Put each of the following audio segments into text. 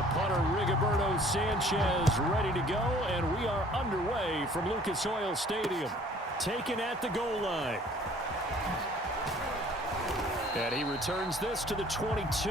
The punter, Rigoberto Sanchez, ready to go, and we are underway from Lucas Oil Stadium. Taken at the goal line. And he returns this to the 22.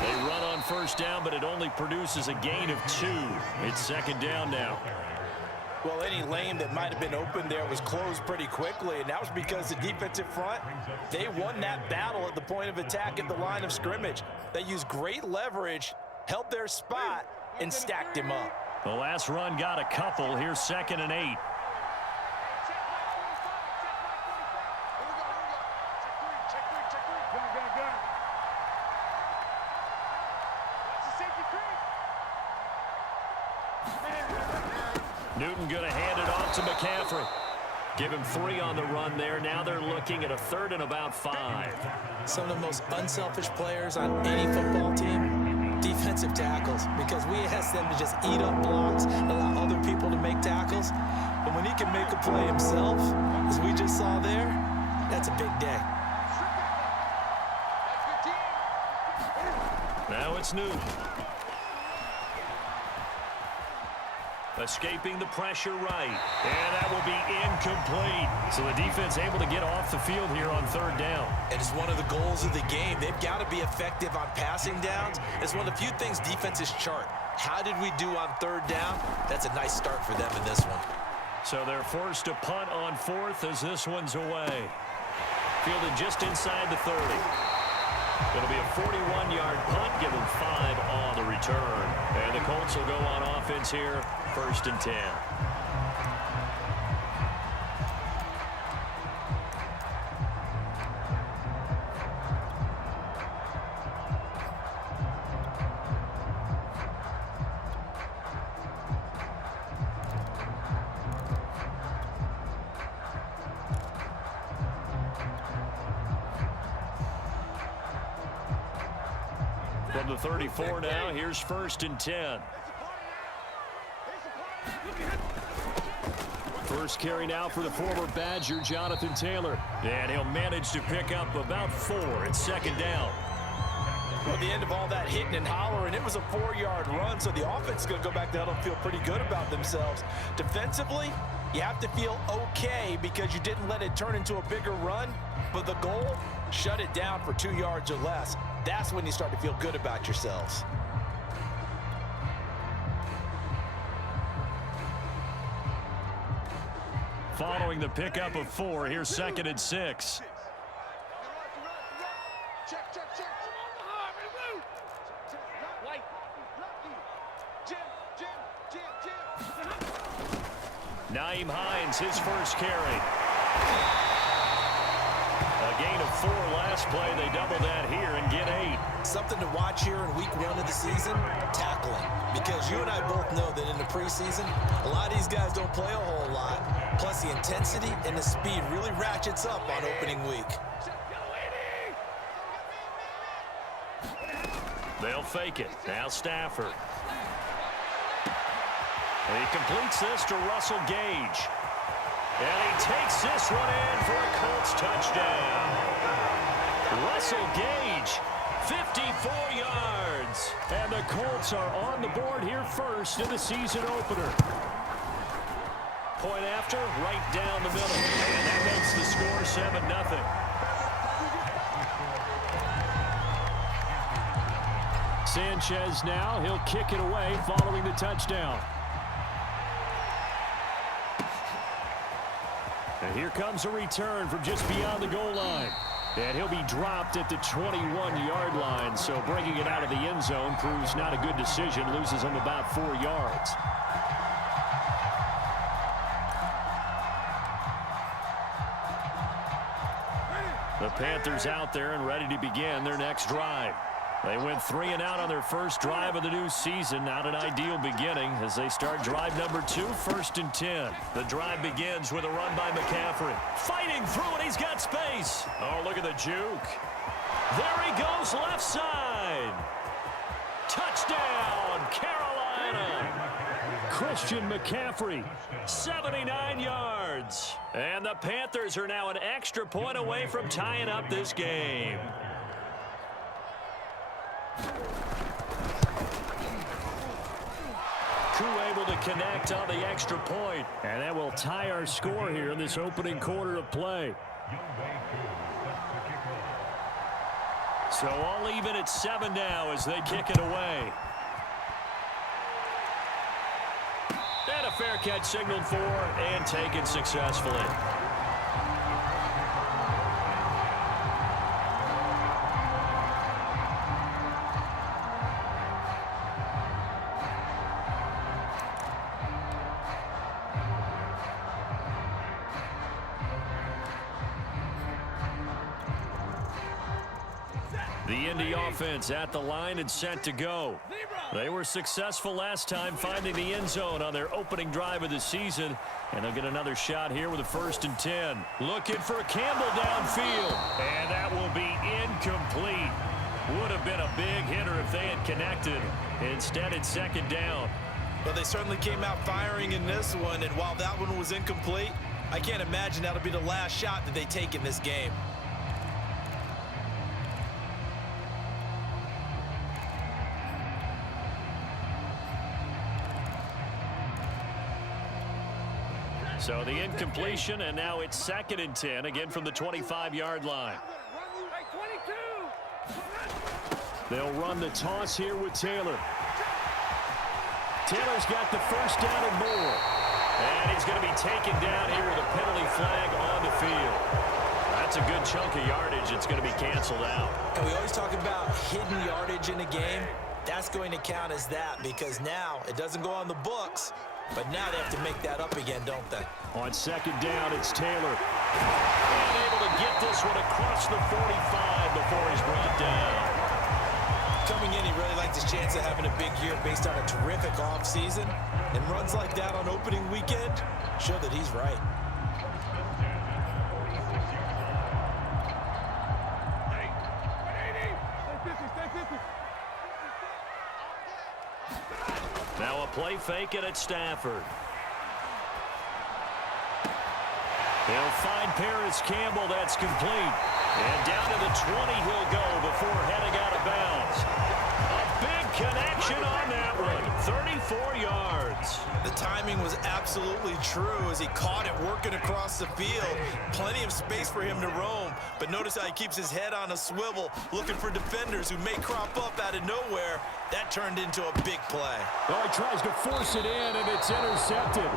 They run on first down, but it only produces a gain of 2. It's second down now. Well, any lane that might have been open there was closed pretty quickly, and that was because the defensive front, they won that battle at the point of attack at the line of scrimmage. They used great leverage, held their spot, and stacked him up. The last run got a couple. Here's 2nd and 8. Newton going to hand it off to McCaffrey. Give him 3 on the run there. Now they're looking at a 3rd and about 5. Some of the most unselfish players on any football team, defensive tackles, because we ask them to just eat up blocks, allow other people to make tackles. But when he can make a play himself, as we just saw there, that's a big day. Now it's Newton. Escaping the pressure right. And that will be incomplete. So the defense able to get off the field here on 3rd down. It is one of the goals of the game. They've got to be effective on passing downs. It's one of the few things defenses chart. How did we do on 3rd down? That's a nice start for them in this one. So they're forced to punt on 4th as this one's away. Fielded just inside the 30. It'll be a 41-yard punt, give them 5 on the return. And the Colts will go on offense here, 1st and 10. From the 34 now, here's 1st and 10. First carry now for the former Badger, Jonathan Taylor. And he'll manage to pick up about 4. It's 2nd down. Well, at the end of all that hitting and hollering, it was a 4-yard run, so the offense is going to go back down and feel pretty good about themselves. Defensively, you have to feel okay because you didn't let it turn into a bigger run, but the goal, shut it down for 2 yards or less. That's when you start to feel good about yourselves. Following the pickup of 4, here's 2nd and 6. Nyheim Hines, his first carry. A gain of 4 last play. They double that here and get 8. Something to watch here in week 1 of the season, tackling. Because you and I both know that in the preseason, a lot of these guys don't play a whole lot. Plus the intensity and the speed really ratchets up on opening week. They'll fake it. Now Stafford. He completes this to Russell Gage. And he takes this one in for a Colts touchdown. Russell Gage, 54 yards. And the Colts are on the board here first in the season opener. Point after, right down the middle. And that makes the score 7-0. Sanchez now, he'll kick it away following the touchdown. And here comes a return from just beyond the goal line. And he'll be dropped at the 21-yard line. So bringing it out of the end zone proves not a good decision. Loses him about 4 yards. The Panthers out there and ready to begin their next drive. They went 3 and out on their first drive of the new season. Not an ideal beginning as they start drive number 2, 1st and 10. The drive begins with a run by McCaffrey. Fighting through it, he's got space. Oh, look at the juke. There he goes, left side. Touchdown, Carolina. Christian McCaffrey, 79 yards. And the Panthers are now an extra point away from tying up this game. Crew able to connect on the extra point. And that will tie our score here in this opening quarter of play. So all even at 7 now as they kick it away. And a fair catch signaled for and taken successfully. The Indy offense at the line and set to go. They were successful last time finding the end zone on their opening drive of the season. And they'll get another shot here with a 1st and 10. Looking for Campbell downfield. And that will be incomplete. Would have been a big hitter if they had connected. Instead, it's 2nd down. Well, they certainly came out firing in this one. And while that one was incomplete, I can't imagine that'll be the last shot that they take in this game. So the incompletion, and now it's 2nd and 10, again from the 25-yard line. They'll run the toss here with Taylor. Taylor's got the first down and more. And he's going to be taken down here with a penalty flag on the field. That's a good chunk of yardage. It's going to be canceled out. And we always talk about hidden yardage in a game. That's going to count as that because now it doesn't go on the books. But now they have to make that up again, don't they? On 2nd down, it's Taylor. And able to get this one across the 45 before he's brought down. Coming in, he really liked his chance of having a big year based on a terrific offseason. And runs like that on opening weekend show that he's right. Now a play fake it at Stafford. They'll find Paris Campbell. That's complete. And down to the 20 he'll go before heading out of bounds. A big connection on that one. 34 yards. The timing was absolutely true as he caught it working across the field. Plenty of space for him to roam. But notice how he keeps his head on a swivel, looking for defenders who may crop up out of nowhere. That turned into a big play. Well, he tries to force it in, and it's intercepted.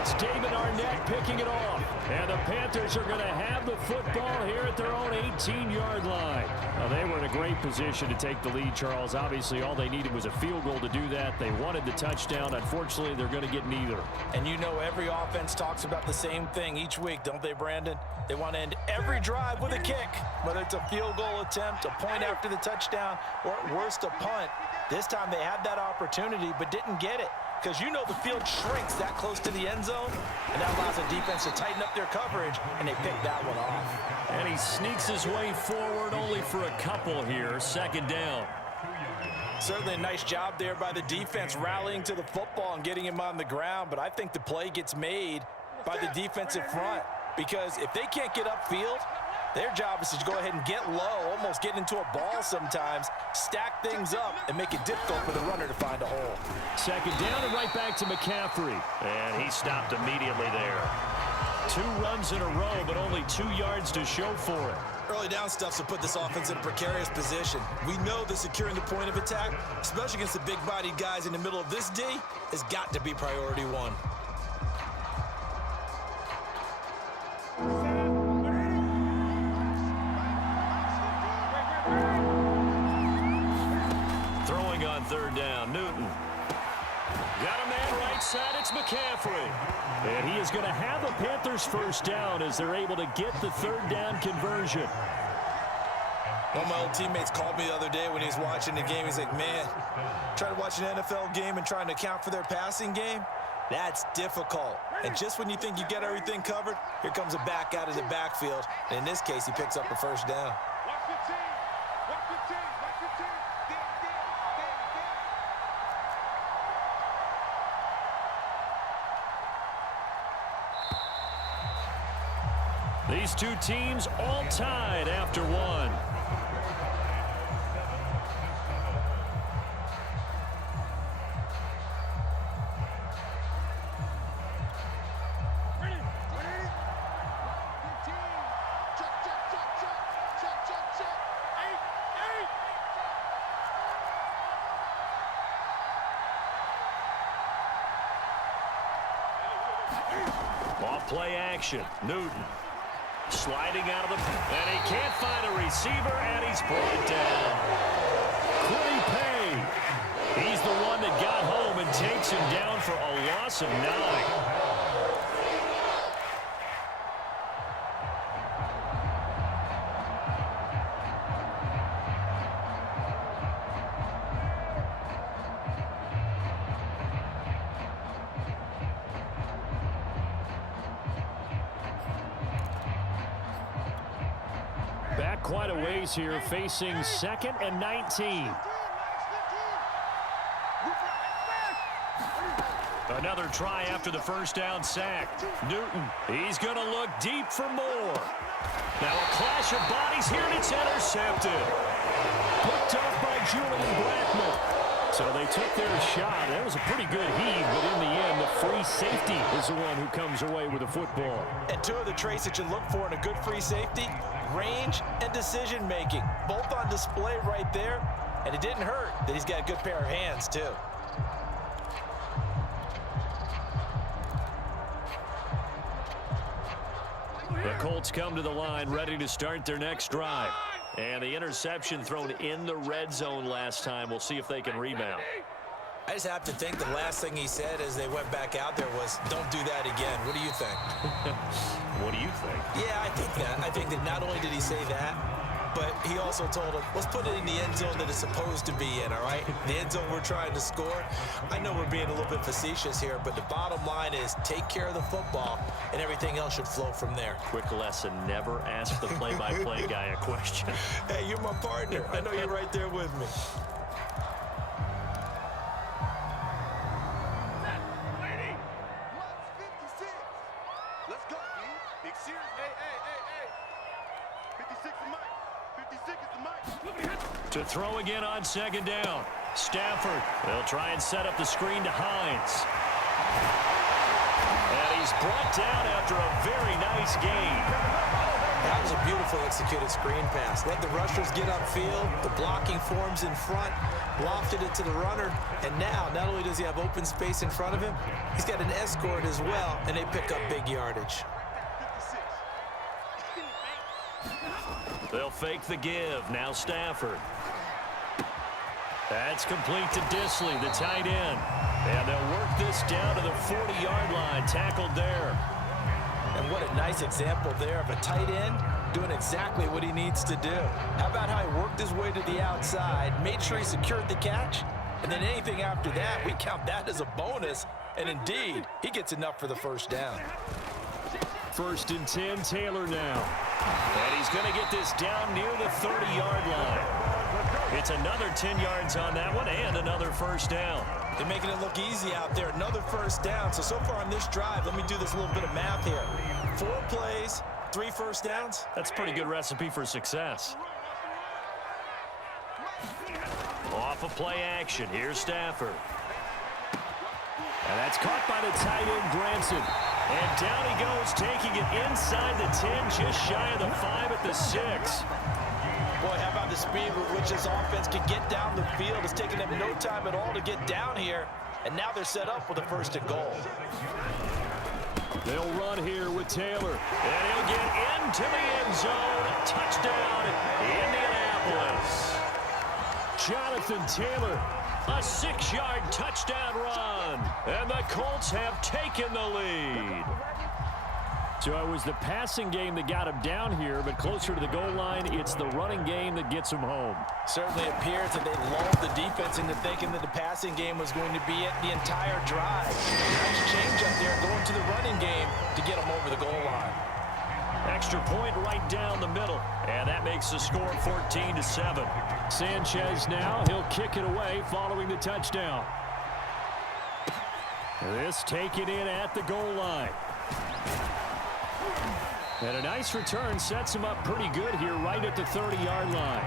It's David Arnett picking it off. And the Panthers are going to have the football here at their own 18-yard line. Well, they were in a great position to take the lead, Charles. Obviously, all they needed was a field goal to do that. They wanted the touchdown. Unfortunately, they're going to get neither. And you know every offense talks about the same thing each week, don't they, Brandon? They want to end every drive with a kick, whether it's a field goal attempt, a point after the touchdown, or at worst, a punt. This time they had that opportunity but didn't get it. Because you know the field shrinks that close to the end zone, and that allows the defense to tighten up their coverage, and they pick that one off. And he sneaks his way forward only for a couple here. 2nd down. Certainly a nice job there by the defense rallying to the football and getting him on the ground, but I think the play gets made by the defensive front because if they can't get upfield, their job is to go ahead and get low, almost get into a ball sometimes, stack things up, and make it difficult for the runner to find a hole. 2nd down and right back to McCaffrey. And he stopped immediately there. 2 runs in a row, but only 2 yards to show for it. Early down stuff to put this offense in a precarious position. We know that securing the point of attack, especially against the big-bodied guys in the middle of this D, has got to be priority one. On 3rd down, Newton. Got a man right side, it's McCaffrey. And he is going to have the Panthers first down as they're able to get the third down conversion. One of my old teammates called me the other day when he was watching the game. He's like, man, trying to watch an NFL game and trying to account for their passing game, that's difficult. And just when you think you get everything covered, here comes a back out of the backfield. And in this case, he picks up the first down. These two teams all tied after one. Off play action. Newton sliding out of the... And he can't find a receiver, and he's brought down. Quiddy Pay. He's the one that got home and takes him down for a loss of 9. Back quite a ways here, facing 2nd and 19. Another try after the first down sack. Newton, he's going to look deep for more. Now a clash of bodies here, and it's intercepted. Picked off by Julian Blackman. So they took their shot. That was a pretty good heave, but in the end, the free safety is the one who comes away with the football. And two of the traits that you look for in a good free safety, range and decision-making, both on display right there. And it didn't hurt that he's got a good pair of hands, too. The Colts come to the line, ready to start their next drive. And the interception thrown in the red zone last time. We'll see if they can rebound. I just have to think the last thing he said as they went back out there was, don't do that again. What do you think? What do you think? Yeah, I think that. I think that not only did he say that, but he also told him, let's put it in the end zone that it's supposed to be in, all right? The end zone we're trying to score. I know we're being a little bit facetious here, but the bottom line is take care of the football, and everything else should flow from there. Quick lesson, never ask the play-by-play guy a question. Hey, you're my partner. I know you're right there with me. To throw again on 2nd down. Stafford, they'll try and set up the screen to Hines. And he's brought down after a very nice gain. That was a beautiful executed screen pass. Let the rushers get upfield. The blocking forms in front. Lofted it to the runner. And now, not only does he have open space in front of him, he's got an escort as well, and they pick up big yardage. They'll fake the give. Now Stafford. That's complete to Disley, the tight end. And they'll work this down to the 40-yard line. Tackled there. And what a nice example there of a tight end doing exactly what he needs to do. How about how he worked his way to the outside, made sure he secured the catch, and then anything after that, we count that as a bonus. And indeed, he gets enough for the first down. 1st and 10, Taylor now. And he's going to get this down near the 30-yard line. It's another 10 yards on that one and another first down. They're making it look easy out there. Another first down. So far on this drive, let me do this little bit of math here. 4 plays, 3 first downs. That's a pretty good recipe for success. Off of play action. Here's Stafford. And that's caught by the tight end, Granson. And down he goes, taking it inside the 10, just shy of the 5 at the 6. Boy, how about the speed with which this offense can get down the field? It's taken them no time at all to get down here. And now they're set up with a 1st and goal. They'll run here with Taylor. And he'll get into the end zone. Touchdown, Indianapolis. Jonathan Taylor A 6-yard touchdown run. And the Colts have taken the lead. So it was the passing game that got him down here, but closer to the goal line, it's the running game that gets him home. Certainly appears that they lulled the defense into thinking that the passing game was going to be it the entire drive. Nice change up there going to the running game to get them over the goal line. Extra point right down the middle. And that makes the score 14-7. Sanchez now, he'll kick it away following the touchdown. This taken in at the goal line. And a nice return sets him up pretty good here right at the 30-yard line.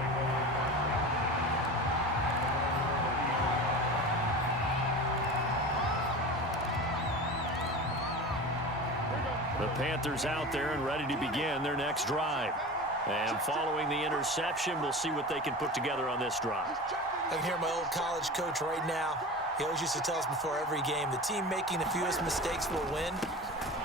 The Panthers out there and ready to begin their next drive. And following the interception, we'll see what they can put together on this drive. I can hear my old college coach right now. He always used to tell us before every game, the team making the fewest mistakes will win.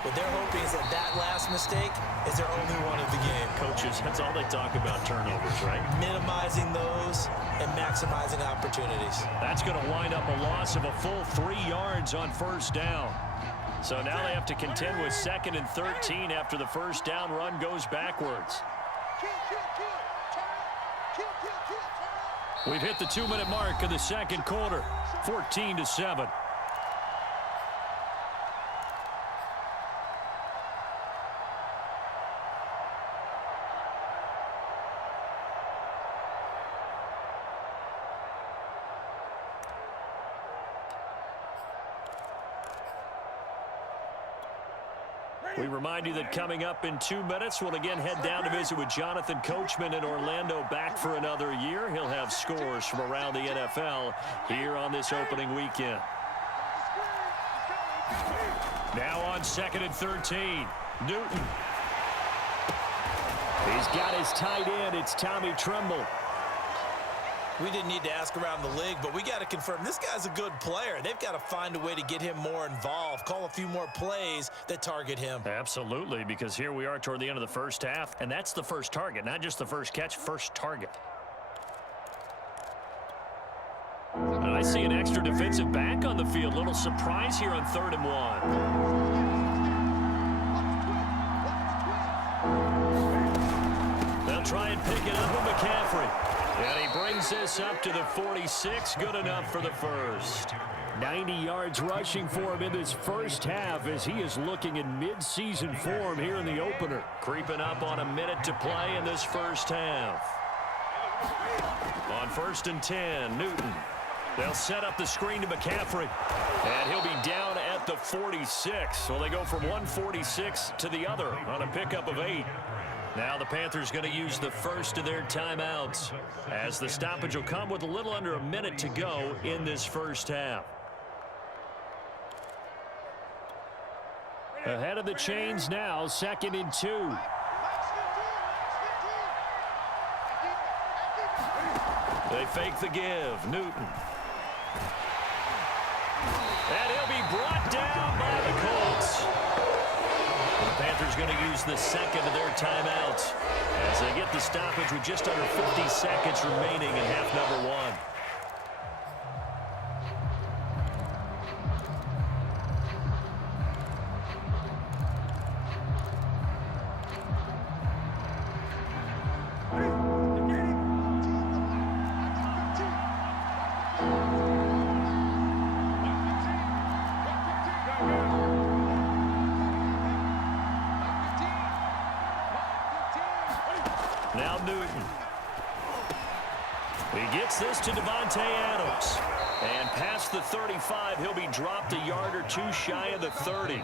What they're hoping is that that last mistake is their only one of the game. Coaches, that's all they talk about, turnovers, right? Minimizing those and maximizing opportunities. That's going to wind up a loss of a full 3 yards on first down. So now they have to contend with 2nd and 13 after the first down run goes backwards. We've hit the 2-minute mark of the second quarter, 14-7. We remind you that coming up in 2 minutes, we'll again head down to visit with Jonathan Coachman in Orlando, back for another year. He'll have scores from around the NFL here on this opening weekend. Now on 2nd and 13, Newton. He's got his tight end. It's Tommy Tremble. We didn't need to ask around the league, but we got to confirm this guy's a good player. They've got to find a way to get him more involved, call a few more plays that target him. Absolutely, because here we are toward the end of the first half, and that's the first target, not just the first catch, first target. And I see an extra defensive back on the field. Little surprise here on 3rd and 1. They'll try and pick it up with McCaffrey. And he brings this up to the 46. Good enough for the first. 90 yards rushing for him in this first half as he is looking in mid-season form here in the opener. Creeping up on a minute to play in this first half. On 1st and 10, Newton. They'll set up the screen to McCaffrey. And he'll be down at the 46. So they go from 146 to the other on a pickup of 8. Now the Panthers going to use the first of their timeouts as the stoppage will come with a little under a minute to go in this first half. Ahead of the chains now, 2nd and 2. They fake the give. Newton. And he'll be brought down by the Colts. The Panthers going to use the second of their timeouts as they get the stoppage with just under 50 seconds remaining in half number 1. Now Newton. He gets this to Devontae Adams. And past the 35, he'll be dropped a yard or 2 shy of the 30.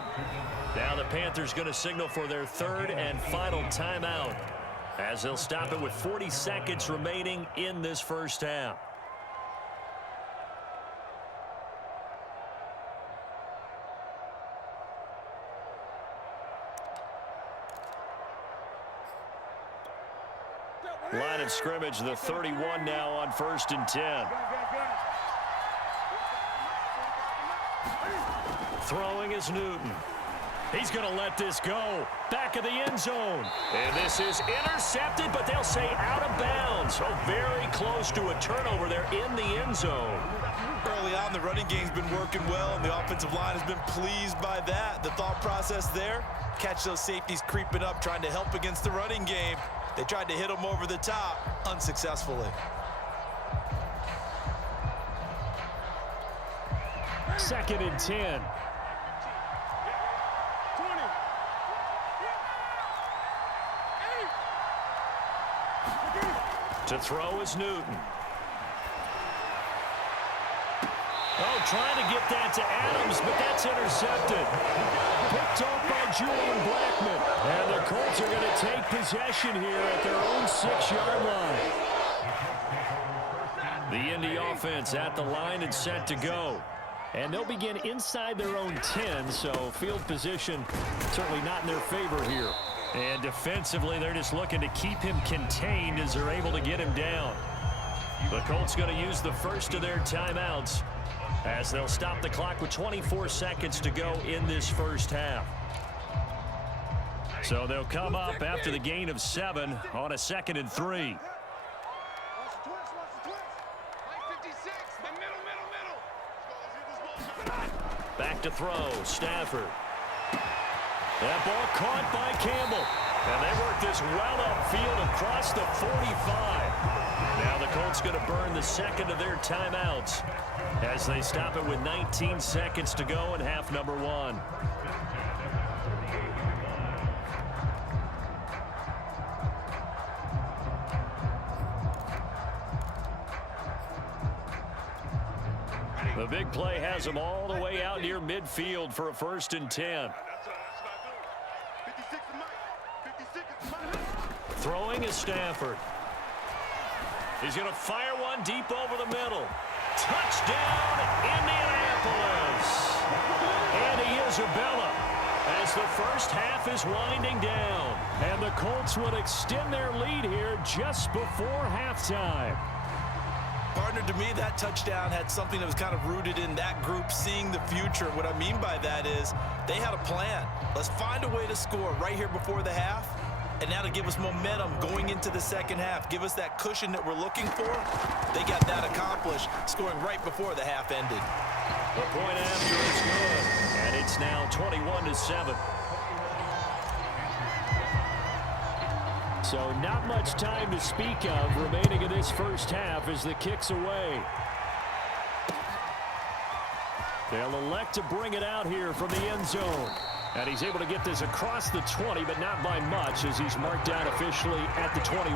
Now the Panthers going to signal for their 3rd and final timeout as they'll stop it with 40 seconds remaining in this first half. Line of scrimmage, the 31 now on 1st and 10. Throwing is Newton. He's going to let this go. Back of the end zone. And this is intercepted, but they'll say out of bounds. So very close to a turnover there in the end zone. early on, the running game's been working well, and the offensive line has been pleased by that. The thought process there, catch those safeties creeping up, trying to help against the running game. They tried to hit them over the top, unsuccessfully. Second and 10. To throw is Newton. Oh, trying to get that to Adams, but that's intercepted. Picked off by Julian Blackman. And the Colts are going to take possession here at their own 6-yard line. The Indy offense at the line and set to go. And they'll begin inside their own 10, so field position certainly not in their favor here. And defensively, they're just looking to keep him contained as they're able to get him down. The Colts going to use the first of their timeouts as they'll stop the clock with 24 seconds to go in this first half. So they'll come up after the gain of 7 on a 2nd and 3. Back to throw, Stafford. That ball caught by Campbell. And they work this well upfield across the 45. Now the Colts going to burn the second of their timeouts as they stop it with 19 seconds to go in half number 1. The big play has them all the way out near midfield for a 1st and 10. Throwing is Stafford. He's going to fire one deep over the middle. Touchdown, Indianapolis. And Isabella as the first half is winding down. And the Colts would extend their lead here just before halftime. Partner, to me, that touchdown had something that was kind of rooted in that group seeing the future. What I mean by that is they had a plan. Let's find a way to score right here before the half. And now to give us momentum going into the second half, give us that cushion that we're looking for. They got that accomplished, scoring right before the half ended. The point after is good, and it's now 21-7. So not much time to speak of remaining in this first half as the kick's away. They'll elect to bring it out here from the end zone. And he's able to get this across the 20, but not by much as he's marked down officially at the 21.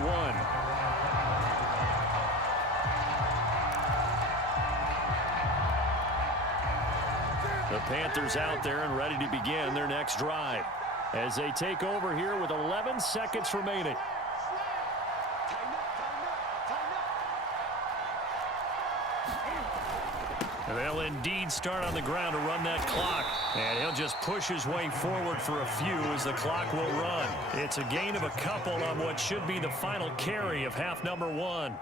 The Panthers out there and ready to begin their next drive as they take over here with 11 seconds remaining. They'll indeed start on the ground to run that clock. And he'll just push his way forward for a few as the clock will run. It's a gain of a couple on what should be the final carry of half number 1.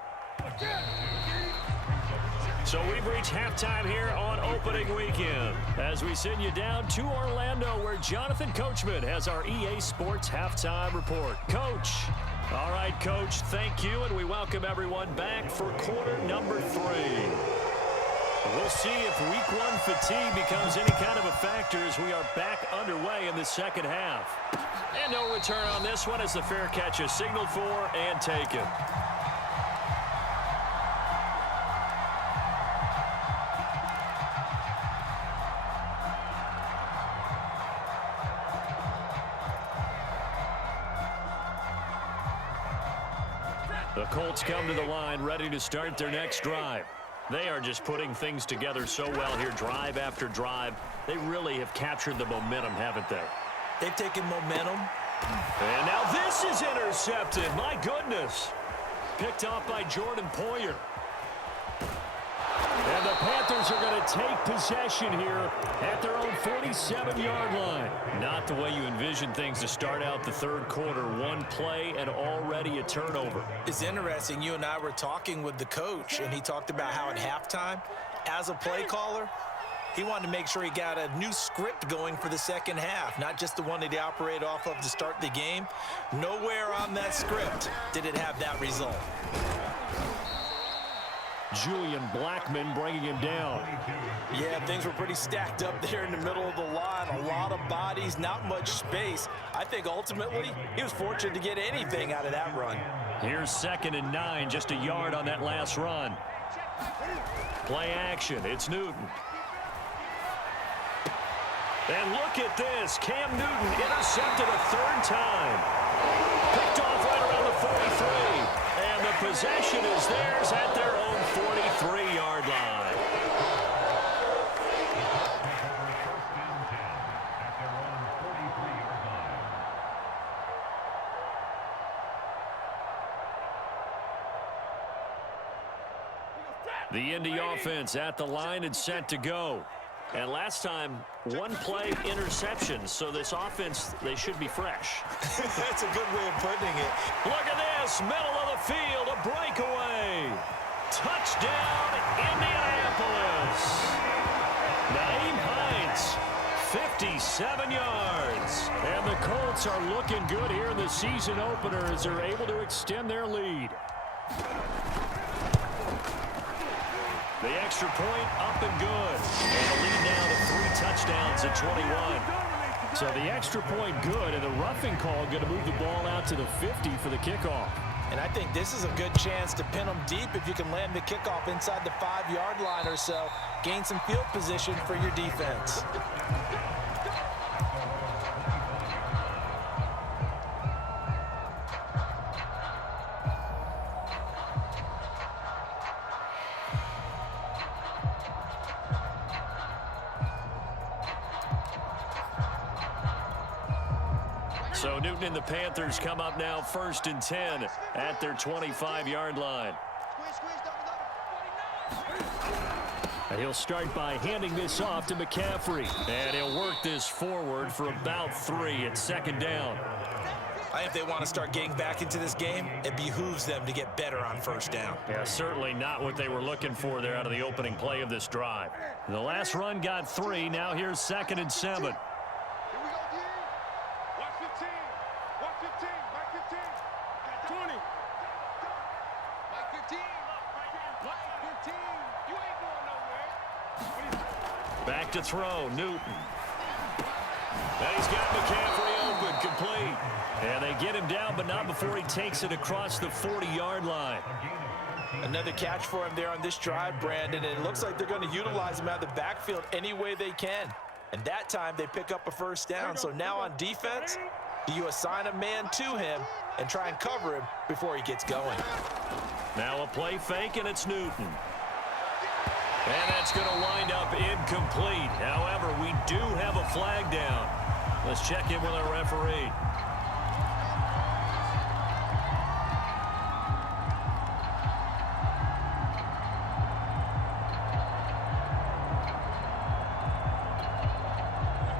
So we've reached halftime here on opening weekend as we send you down to Orlando where Jonathan Coachman has our EA Sports halftime report. Coach. All right, Coach, thank you, and we welcome everyone back for quarter number 3. We'll see if week 1 fatigue becomes any kind of a factor as we are back underway in the second half. And no return on this one as the fair catch is signaled for and taken. The Colts come to the line ready to start their next drive. They are just putting things together so well here, drive after drive. They really have captured the momentum, haven't they? They've taken momentum. And now this is intercepted. My goodness. Picked off by Jordan Poyer. And the Panthers are going to take possession here at their own 47-yard line. Not the way you envision things to start out the third quarter. One play and already a turnover. It's interesting. You and I were talking with the coach, and he talked about how at halftime, as a play caller, he wanted to make sure he got a new script going for the second half, not just the one that he operated off of to start the game. Nowhere on that script did it have that result. Julian Blackmon bringing him down. Yeah, things were pretty stacked up there in the middle of the line. A lot of bodies, not much space. I think ultimately he was fortunate to get anything out of that run. Here's 2nd and 9, just a yard on that last run. Play action, it's Newton. And look at this. Cam Newton intercepted a 3rd time. Picked off right around the 43. And the possession is theirs at their own 43-yard line. The Indy offense at the line and set to go. And last time, 1 play interception. So this offense, they should be fresh. That's a good way of putting it. Look at this, middle of the field, a breakaway. Touchdown, Indianapolis. Naeem Hines, 57 yards. And the Colts are looking good here in the season opener as they're able to extend their lead. The extra point up and good. And the lead now to 3 touchdowns at 21. So the extra point good, and the roughing call going to move the ball out to the 50 for the kickoff. And I think this is a good chance to pin them deep if you can land the kickoff inside the 5-yard line or so. Gain some field position for your defense. So Newton and the Panthers come up now 1st and 10 at their 25-yard line. And he'll start by handing this off to McCaffrey. And he'll work this forward for about 3 at 2nd down. I think if they want to start getting back into this game, it behooves them to get better on 1st down. Yeah, certainly not what they were looking for there out of the opening play of this drive. The last run got 3. Now here's 2nd and 7. Back to throw, Newton. And he's got McCaffrey open, complete. And they get him down, but not before he takes it across the 40-yard line. Another catch for him there on this drive, Brandon, and it looks like they're going to utilize him out of the backfield any way they can. And that time they pick up a 1st down. So now on defense, do you assign a man to him and try and cover him before he gets going? Now a play fake, and it's Newton. And that's going to wind up incomplete. However, we do have a flag down. Let's check in with our referee.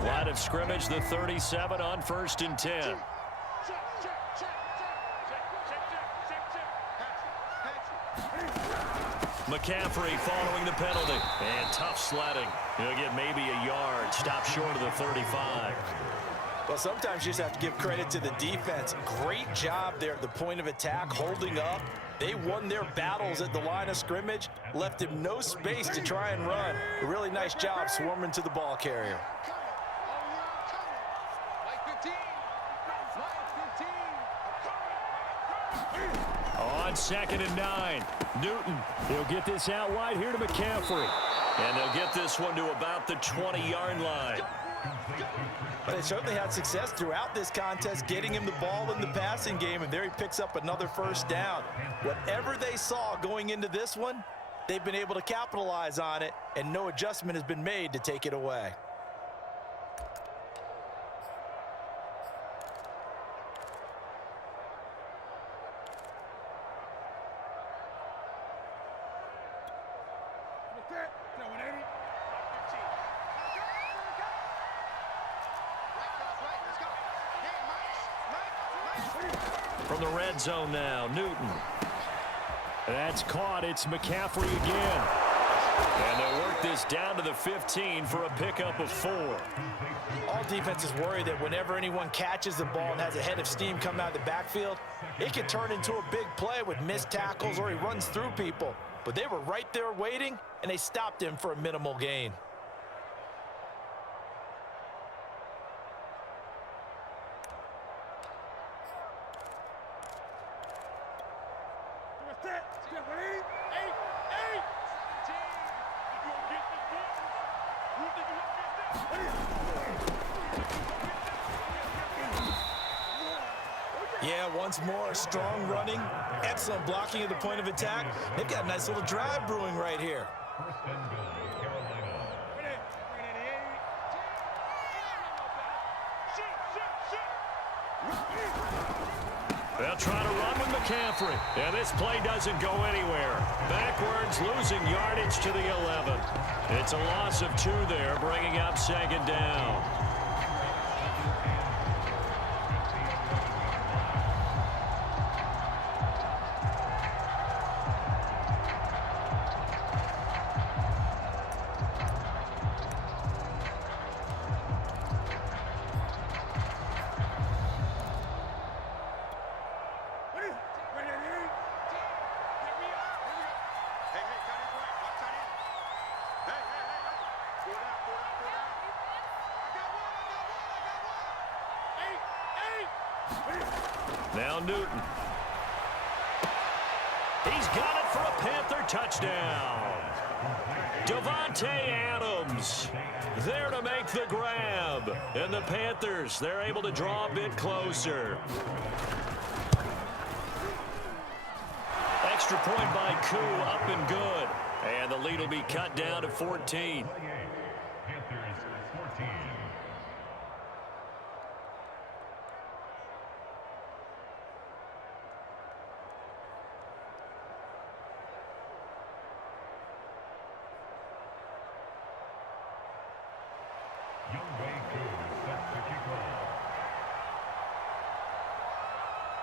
Line of scrimmage, the 37 on 1st and 10. McCaffrey following the penalty. And tough sledding. He'll get maybe a yard. Stop short of the 35. Well, sometimes you just have to give credit to the defense. Great job there at the point of attack, holding up. They won their battles at the line of scrimmage, left him no space to try and run. A really nice job swarming to the ball carrier. On 2nd and 9, Newton. He'll get this out wide here to McCaffrey. And they'll get this one to about the 20-yard line. But they certainly had success throughout this contest, getting him the ball in the passing game, and there he picks up another 1st down. Whatever they saw going into this one, they've been able to capitalize on it, and no adjustment has been made to take it away. From the red zone now, Newton. That's caught. It's McCaffrey again. And they'll work this down to the 15 for a pickup of 4. All defenses worry that whenever anyone catches the ball and has a head of steam come out of the backfield, it can turn into a big play with missed tackles or he runs through people. but they were right there waiting, and they stopped him for a minimal gain. Yeah, once more, strong running, excellent blocking at the point of attack. They've got a nice little drive brewing right here. They'll try to run with McCaffrey. And this play doesn't go anywhere. Backwards, losing yardage to the 11. It's a loss of 2 there, bringing up second down. Now Newton. He's got it for a Panther touchdown. Davante Adams there to make the grab. And the Panthers, they're able to draw a bit closer. Extra point by Koo, up and good. And the lead will be cut down to 14.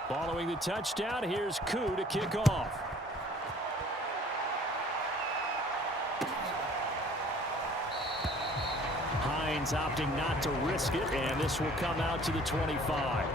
Following the touchdown, here's Koo to kick off. Hines opting not to risk it, and this will come out to the 25.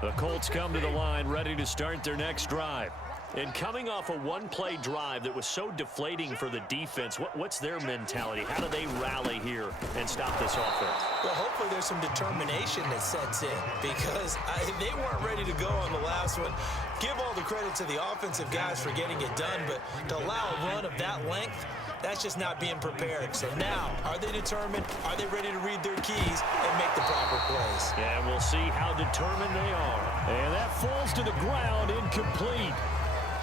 The Colts come to the line ready to start their next drive. And coming off a one-play drive that was so deflating for the defense, what's their mentality? How do they rally here and stop this offense? Well, hopefully there's some determination that sets in because they weren't ready to go on the last one. Give all the credit to the offensive guys for getting it done, but to allow a run of that length, that's just not being prepared. So now, are they determined? Are they ready to read their keys and make the proper plays? Yeah, we'll see how determined they are. And that falls to the ground, incomplete.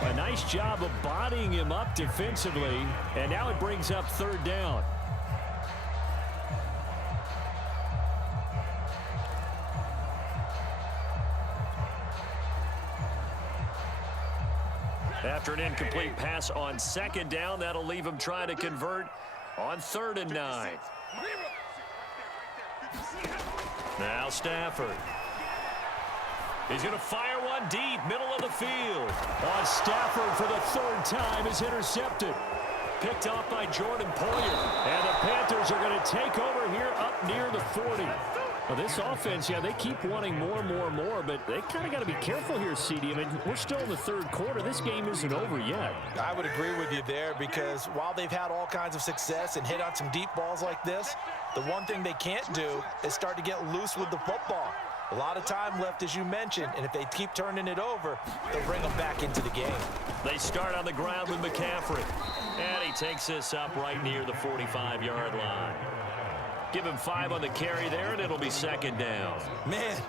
A nice job of bodying him up defensively, and now it brings up third down. After an incomplete pass on second down, that'll leave him trying to convert on 3rd and 9. Now Stafford. He's going to fire one deep, middle of the field. Stafford for the 3rd time is intercepted. Picked off by Jordan Poyer. And the Panthers are going to take over here up near the 40. Well, this offense, yeah, they keep wanting more, but they kind of got to be careful here, CD. I mean, we're still in the 3rd quarter. This game isn't over yet. I would agree with you there because while they've had all kinds of success and hit on some deep balls like this, the one thing they can't do is start to get loose with the football. A lot of time left, as you mentioned, and if they keep turning it over, they'll bring them back into the game. They start on the ground with McCaffrey, and he takes this up right near the 45-yard line. Give him 5 on the carry there, and it'll be 2nd down. Man,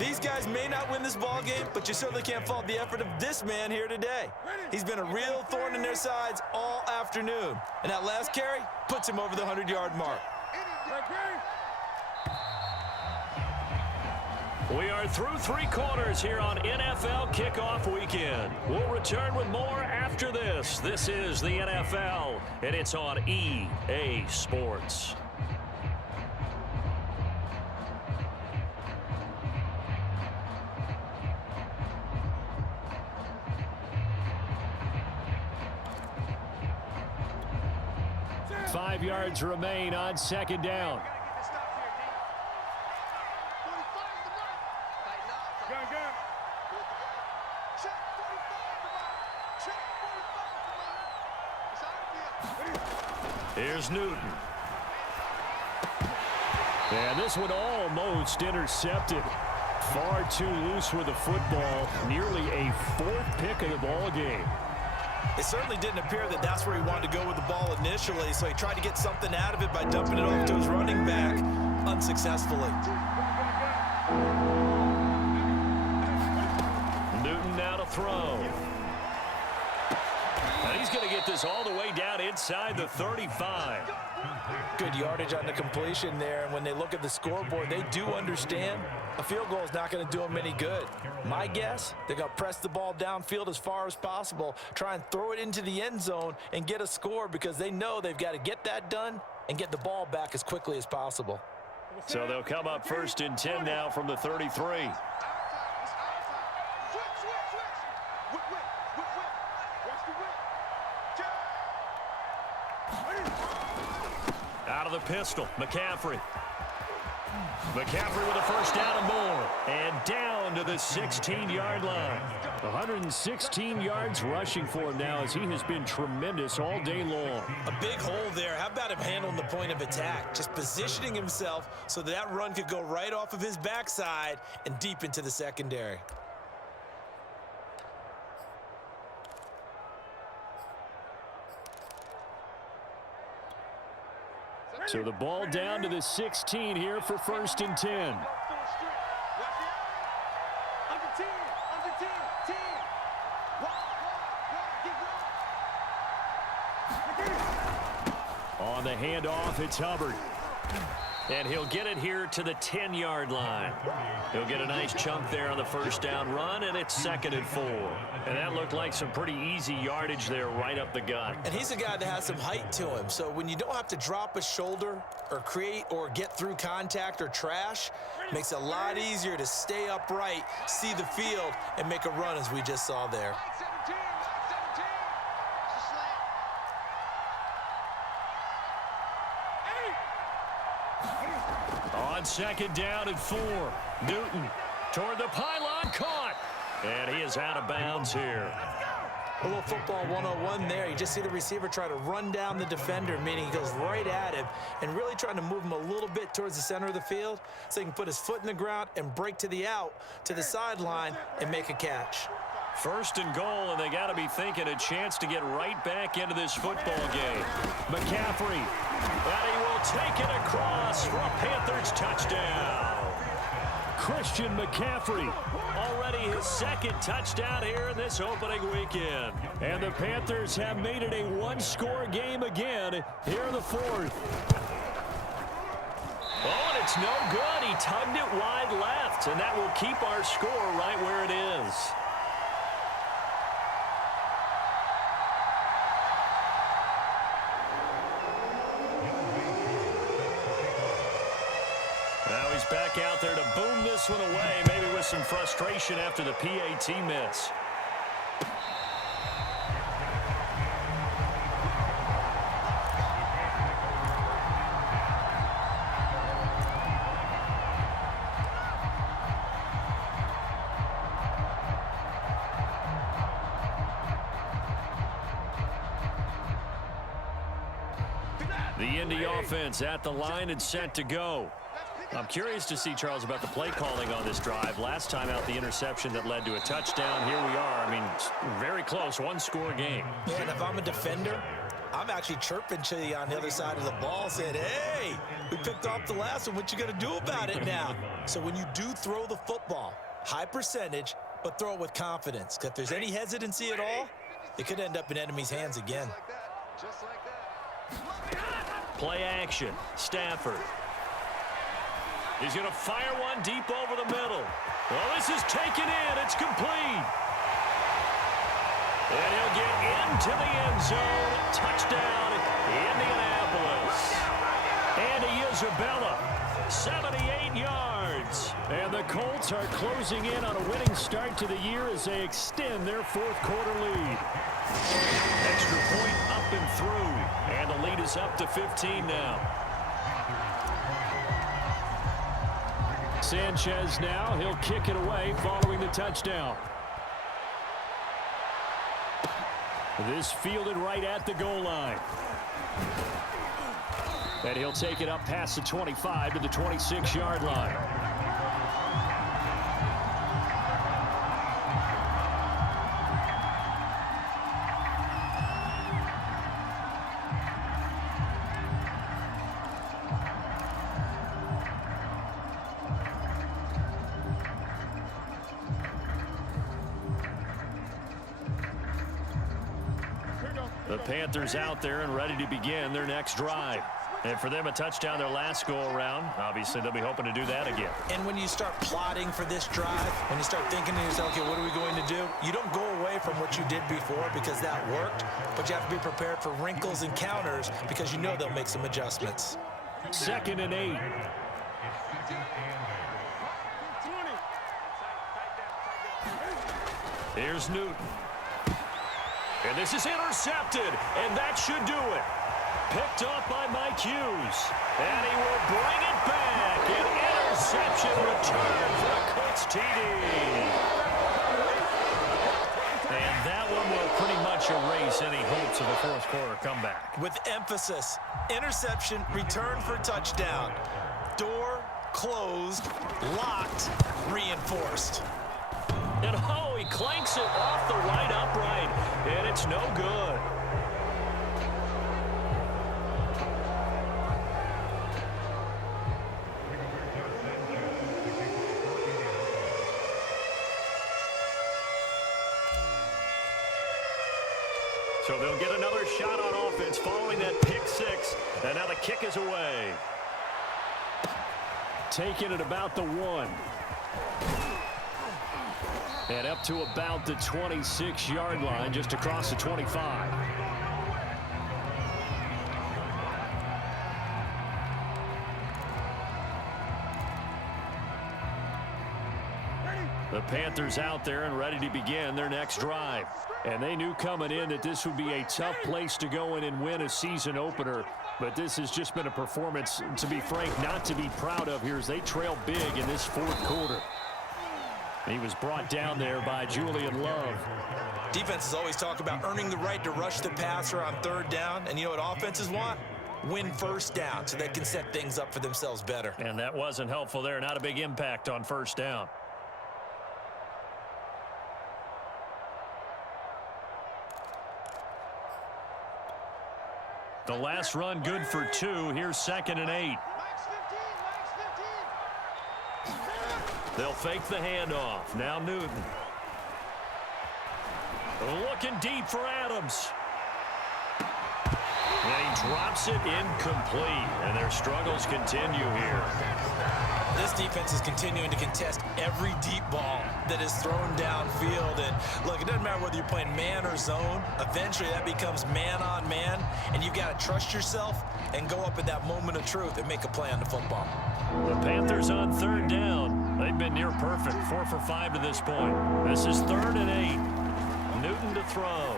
these guys may not win this ball game, but you certainly can't fault the effort of this man here today. He's been a real thorn in their sides all afternoon, and that last carry puts him over the 100-yard mark. We are through 3 quarters here on NFL Kickoff Weekend. We'll return with more after this. This is the NFL, and it's on EA Sports. 5 yards remain on second down. Here's Newton. And this one almost intercepted. Far too loose with the football. Nearly a 4th pick of the ball game. It certainly didn't appear that that's where he wanted to go with the ball initially, so he tried to get something out of it by dumping it off to his running back unsuccessfully. Newton now to throw. And he's going to get this all the way down inside the 35. Good yardage on the completion there, and when they look at the scoreboard, they do understand a field goal is not going to do them any good. My guess, they're going to press the ball downfield as far as possible, try and throw it into the end zone and get a score because they know they've got to get that done and get the ball back as quickly as possible. So they'll come up 1st and 10 now from the 33. Out of the pistol, McCaffrey. McCaffrey with a first down and more. And down to the 16-yard line. 116 yards rushing for him now as he has been tremendous all day long. A big hole there. How about him handling the point of attack? Just positioning himself so that run could go right off of his backside and deep into the secondary. So the ball down to the 16 here for 1st and 10. On the handoff, it's Hubbard. And he'll get it here to the 10-yard line. He'll get a nice chunk there on the first down run, and it's 2nd and 4. And that looked like some pretty easy yardage there right up the gut. And he's a guy that has some height to him, so when you don't have to drop a shoulder or create or get through contact or trash, it makes it a lot easier to stay upright, see the field, and make a run as we just saw there. On 2nd down and 4, Newton toward the pylon, caught. And he is out of bounds here. A little football 101 there. You just see the receiver try to run down the defender, meaning he goes right at him and really trying to move him a little bit towards the center of the field so he can put his foot in the ground and break to the out, to the sideline, and make a catch. 1st and goal, and they got to be thinking a chance to get right back into this football game. McCaffrey, and he will take it across for a Panthers touchdown. Christian McCaffrey, already his 2nd touchdown here in this opening weekend. And the Panthers have made it a one-score game again here in the 4th. Oh, and it's no good. He tugged it wide left, and that will keep our score right where it is. Now he's back out there to boom this one away, maybe with some frustration after the PAT miss. The Indy offense at the line and set to go. I'm curious to see, Charles, about the play calling on this drive. Last time out, the interception that led to a touchdown. Here we are. I mean, very close, one-score game. Yeah, and if I'm a defender, I'm actually chirping to you on the other side of the ball, saying, hey, we picked off the last one. What you going to do about it now? So when you do throw the football, high percentage, but throw it with confidence. Because if there's any hesitancy at all, it could end up in enemy's hands again. Play action. Stafford. He's going to fire one deep over the middle. Well, this is taken in. It's complete. And he'll get into the end zone. Touchdown, Indianapolis. Andy Isabella 78 yards. And the Colts are closing in on a winning start to the year as they extend their fourth quarter lead. Extra point up and through. And the lead is up to 15 now. Sanchez now. He'll kick it away following the touchdown. This fielded right at the goal line. And he'll take it up past the 25 to the 26-yard line. The Panthers out there and ready to begin their next drive. And for them, a touchdown their last go-around. Obviously, they'll be hoping to do that again. And when you start plotting for this drive, when you start thinking to yourself, okay, what are we going to do? You don't go away from what you did before because that worked, but you have to be prepared for wrinkles and counters because you know they'll make some adjustments. 2nd and 8. Here's Newton. And this is intercepted, and that should do it. Picked off by Mike Hughes. And he will bring it back. An interception return for a Colts TD. And that one will pretty much erase any hopes of a fourth quarter comeback. With emphasis, interception, return for touchdown. Door closed, locked, reinforced. And oh, he clanks it off the right upright. And it's no good. So they'll get another shot on offense following that pick six. And now the kick is away. Taking it about the 1. And up to about the 26-yard line, just across the 25. The Panthers out there and ready to begin their next drive. And they knew coming in that this would be a tough place to go in and win a season opener. But this has just been a performance, to be frank, not to be proud of here as they trail big in this fourth quarter. He was brought down there by Julian Love. Defenses always talk about earning the right to rush the passer on 3rd down. And you know what offenses want? Win 1st down so they can set things up for themselves better. And that wasn't helpful there. Not a big impact on 1st down. The last run good for 2. Here's 2nd and 8. They'll fake the handoff. Now Newton. Looking deep for Adams. And he drops it incomplete. And their struggles continue here. This defense is continuing to contest every deep ball that is thrown downfield. And look, it doesn't matter whether you're playing man or zone. Eventually that becomes man on man. And you've got to trust yourself and go up at that moment of truth and make a play on the football. The Panthers on 3rd down. They've been near perfect. 4 for 5 to this point. This is 3rd and 8. Newton to throw.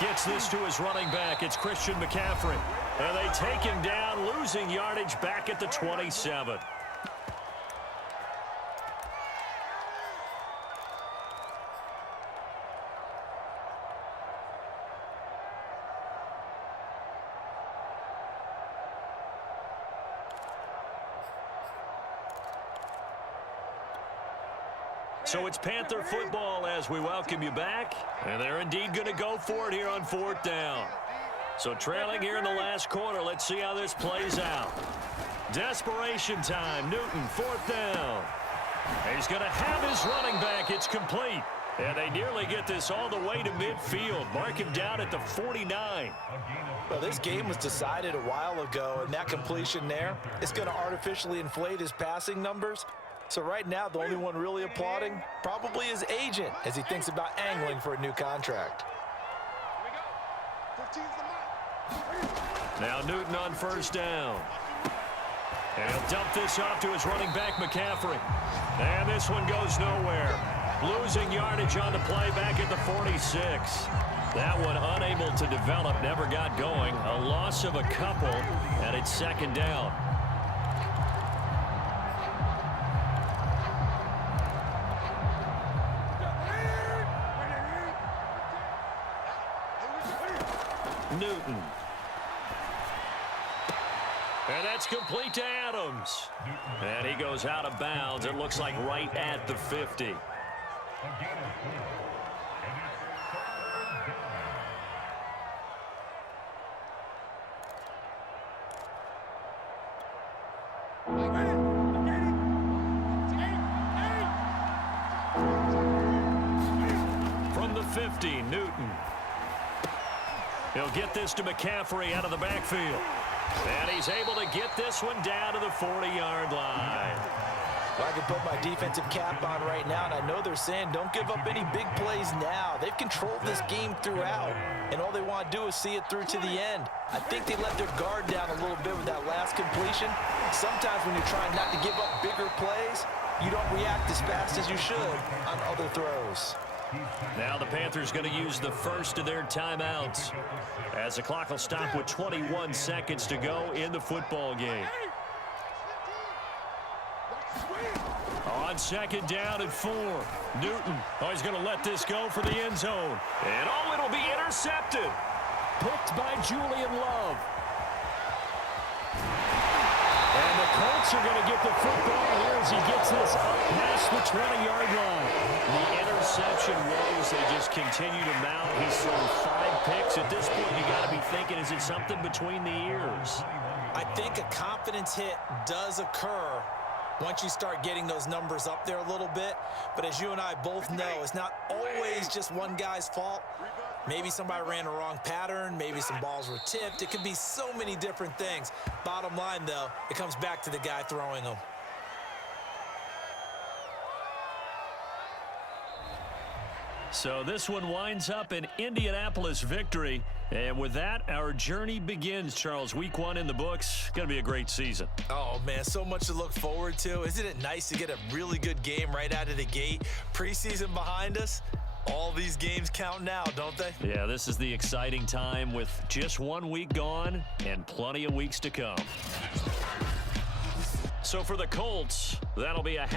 Gets this to his running back. It's Christian McCaffrey. And they take him down, losing yardage back at the 27. So it's Panther football as we welcome you back. And they're indeed going to go for it here on 4th down. So trailing here in the last quarter, let's see how this plays out. Desperation time. Newton, 4th down. He's going to have his running back. It's complete. And they nearly get this all the way to midfield. Mark him down at the 49. Well, this game was decided a while ago, and that completion there is going to artificially inflate his passing numbers. So right now, the only one really applauding probably his agent as he thinks about angling for a new contract. Now Newton on 1st down. And he'll dump this off to his running back, McCaffrey. And this one goes nowhere. Losing yardage on the play back at the 46. That one unable to develop, never got going. A loss of a couple, and it's second down. Newton. And that's complete to Adams. And he goes out of bounds. It looks like right at the 50. From the 50, Newton. He'll get this to McCaffrey out of the backfield. And he's able to get this one down to the 40-yard line. Well, I can put my defensive cap on right now, and I know they're saying don't give up any big plays now. They've controlled this game throughout, and all they want to do is see it through to the end. I think they let their guard down a little bit with that last completion. Sometimes when you're trying not to give up bigger plays, you don't react as fast as you should on other throws. Now the Panthers going to use the first of their timeouts as the clock will stop with 21 seconds to go in the football game. On second down and 4, Newton. Oh, he's going to let this go for the end zone. And oh, it'll be intercepted. Picked by Julian Love. And the Colts are going to get the football here as he gets this up past the 20-yard line. The interception woes, they just continue to mount. He's thrown 5 picks. At this point, you got to be thinking, is it something between the ears? I think a confidence hit does occur once you start getting those numbers up there a little bit. But as you and I both know, it's not always just one guy's fault. Maybe somebody ran a wrong pattern. Maybe some balls were tipped. It could be so many different things. Bottom line, though, it comes back to the guy throwing them. So this one winds up an Indianapolis victory. And with that, our journey begins, Charles. Week 1 in the books. Going to be a great season. Oh, man, so much to look forward to. Isn't it nice to get a really good game right out of the gate? Preseason behind us. All these games count now, don't they? Yeah, this is the exciting time with just 1 week gone and plenty of weeks to come. So for the Colts, that'll be a half.